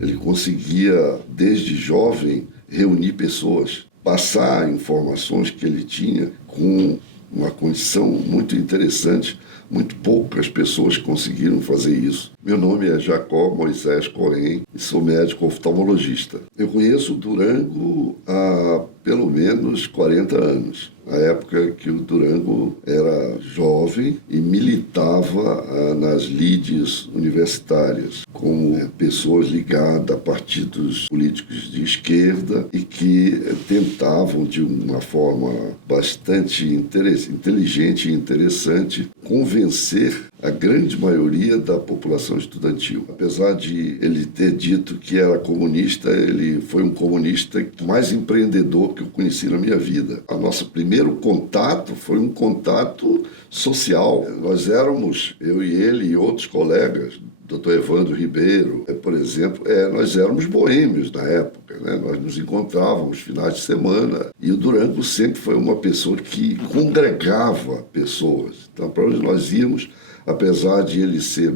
Ele conseguia, desde jovem, reunir pessoas, passar informações que ele tinha com uma condição muito interessante. Muito poucas pessoas conseguiram fazer isso. Meu nome é Jacó Moisés Cohen e sou médico oftalmologista. Eu conheço o Durango há pelo menos 40 anos. A época que o Durango era jovem e militava nas lides universitárias, como pessoas ligadas a partidos políticos de esquerda e que tentavam, de uma forma bastante inteligente e interessante, convencer a grande maioria da população estudantil. Apesar de ele ter dito que era comunista, ele foi um comunista mais empreendedor que eu conheci na minha vida. O nosso primeiro contato foi um contato social. Nós éramos, eu e ele e outros colegas, Dr. Evandro Ribeiro, por exemplo, nós éramos boêmios na época, né? Nós nos encontrávamos finais de semana e o Durango sempre foi uma pessoa que congregava pessoas. Então, para onde nós íamos, apesar de ele ser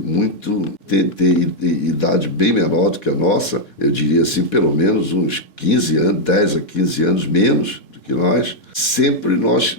ter idade bem menor do que a nossa, eu diria assim, pelo menos uns 15 anos, 10 a 15 anos menos do que nós, sempre nós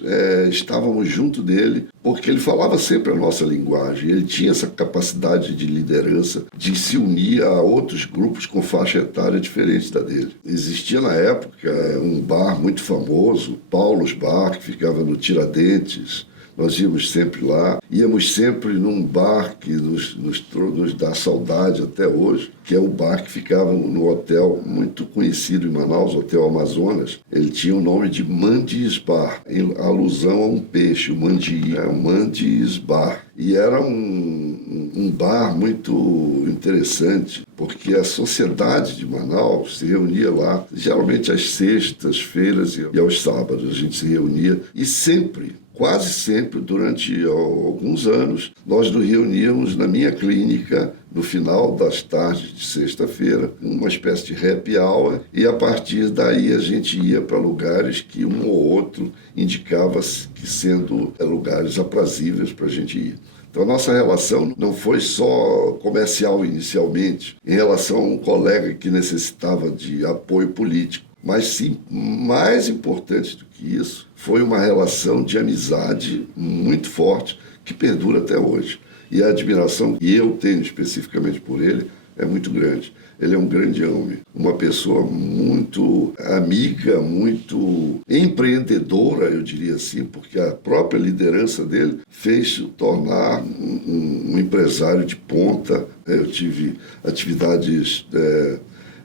estávamos junto dele, porque ele falava sempre a nossa linguagem. Ele tinha essa capacidade de liderança, de se unir a outros grupos com faixa etária diferente da dele. Existia na época um bar muito famoso, Paulos Bar, que ficava no Tiradentes. Nós íamos sempre lá, íamos sempre num bar que nos dá saudade até hoje, que é o bar que ficava no hotel muito conhecido em Manaus, Hotel Amazonas. Ele tinha o nome de Mandi's Bar, em alusão a um peixe, o mandi, o Mandi's Bar. E era um bar muito interessante, porque a sociedade de Manaus se reunia lá, geralmente às sextas-feiras e aos sábados a gente se reunia, e sempre, quase sempre, durante alguns anos, nós nos reuníamos na minha clínica no final das tardes de sexta-feira, uma espécie de happy hour, e a partir daí a gente ia para lugares que um ou outro indicava que sendo lugares aprazíveis para a gente ir. Então, a nossa relação não foi só comercial inicialmente, em relação a um colega que necessitava de apoio político, mas sim, mais importante do que isso, foi uma relação de amizade muito forte que perdura até hoje. E a admiração que eu tenho especificamente por ele é muito grande. Ele é um grande homem, uma pessoa muito amiga, muito empreendedora, eu diria assim, porque a própria liderança dele fez-o tornar um empresário de ponta. Eu tive atividades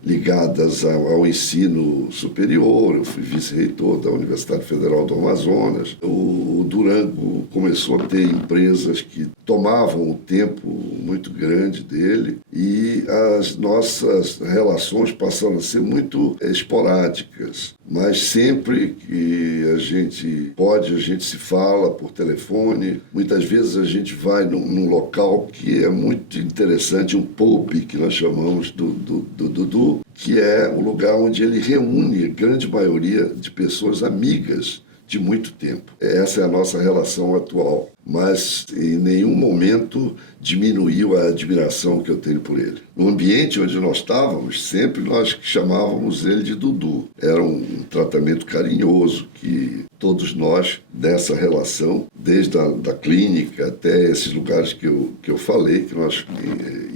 ligadas ao ensino superior, eu fui vice-reitor da Universidade Federal do Amazonas. O Durango começou a ter empresas que tomavam um tempo muito grande dele e as nossas relações passaram a ser muito esporádicas, mas sempre que a gente pode, a gente se fala por telefone. Muitas vezes a gente vai num local que é muito interessante, um pub que nós chamamos do Dudu, que é o lugar onde ele reúne a grande maioria de pessoas amigas de muito tempo. Essa é a nossa relação atual, mas em nenhum momento diminuiu a admiração que eu tenho por ele. No ambiente onde nós estávamos, sempre nós chamávamos ele de Dudu. Era um tratamento carinhoso que todos nós, dessa relação, desde da clínica até esses lugares que eu falei, que nós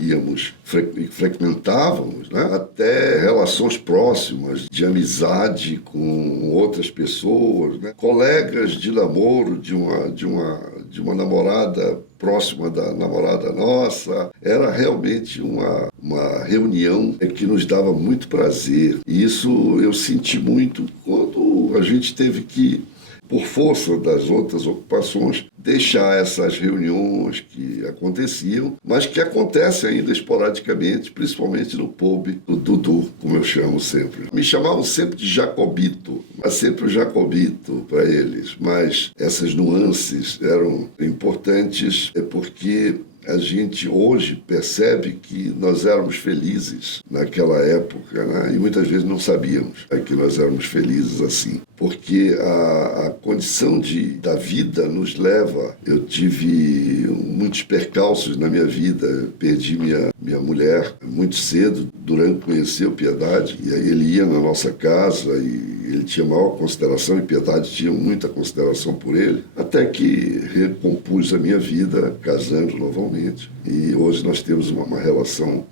íamos, frequentávamos, né? Até relações próximas, de amizade com outras pessoas, né? Colegas de namoro de uma namorada próxima da namorada nossa. Era realmente uma reunião que nos dava muito prazer. E isso eu senti muito quando a gente teve que, por força das outras ocupações, deixar essas reuniões que aconteciam, mas que acontecem ainda esporadicamente, principalmente no pub do Dudu, como eu chamo sempre. Me chamavam sempre de Jacobito, mas sempre o Jacobito para eles. Mas essas nuances eram importantes, porque a gente hoje percebe que nós éramos felizes naquela época, né? E muitas vezes não sabíamos que nós éramos felizes assim, porque a condição da vida nos leva. Eu tive muitos percalços na minha vida, perdi minha mulher, muito cedo. Durango conheceu Piedade, e aí ele ia na nossa casa e ele tinha maior consideração, e Piedade tinha muita consideração por ele, até que recompus a minha vida casando novamente. E hoje nós temos uma relação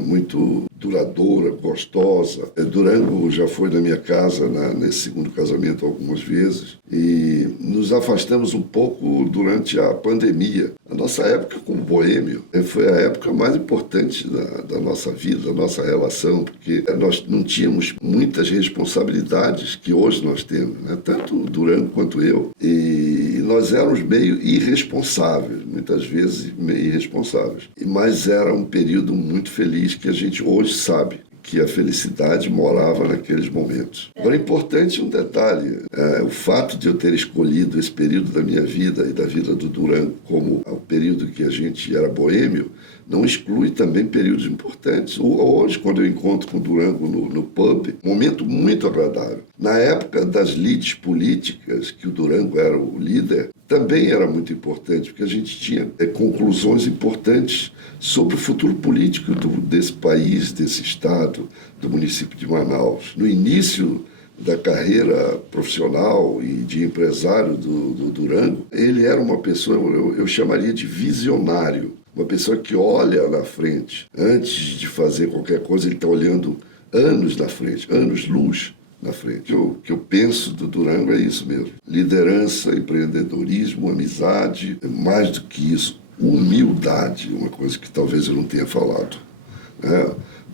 muito duradoura, gostosa. Durango já foi na minha casa nesse segundo casamento algumas vezes, e nos afastamos um pouco durante a pandemia. A nossa época como boêmio foi a época mais importante da nossa vida, da nossa relação, porque nós não tínhamos muitas responsabilidades que hoje nós temos, né? Tanto o Durango quanto eu, e nós éramos meio irresponsáveis, muitas vezes meio irresponsáveis, mas era um período muito feliz que a gente hoje sabe que a felicidade morava naqueles momentos. Agora, é importante um detalhe, o fato de eu ter escolhido esse período da minha vida e da vida do Durango como o período que a gente era boêmio, não exclui também períodos importantes. Hoje, quando eu encontro com o Durango no pub, um momento muito agradável. Na época das lides políticas, que o Durango era o líder, também era muito importante, porque a gente tinha conclusões importantes sobre o futuro político desse país, desse estado, do município de Manaus. No início da carreira profissional e de empresário do Durango, ele era uma pessoa, eu chamaria de visionário, uma pessoa que olha na frente. Antes de fazer qualquer coisa, ele está olhando anos na frente, anos-luz na frente. O que eu penso do Durango é isso mesmo. Liderança, empreendedorismo, amizade, mais do que isso, humildade, uma coisa que talvez eu não tenha falado.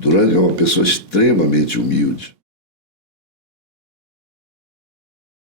Durango é uma pessoa extremamente humilde.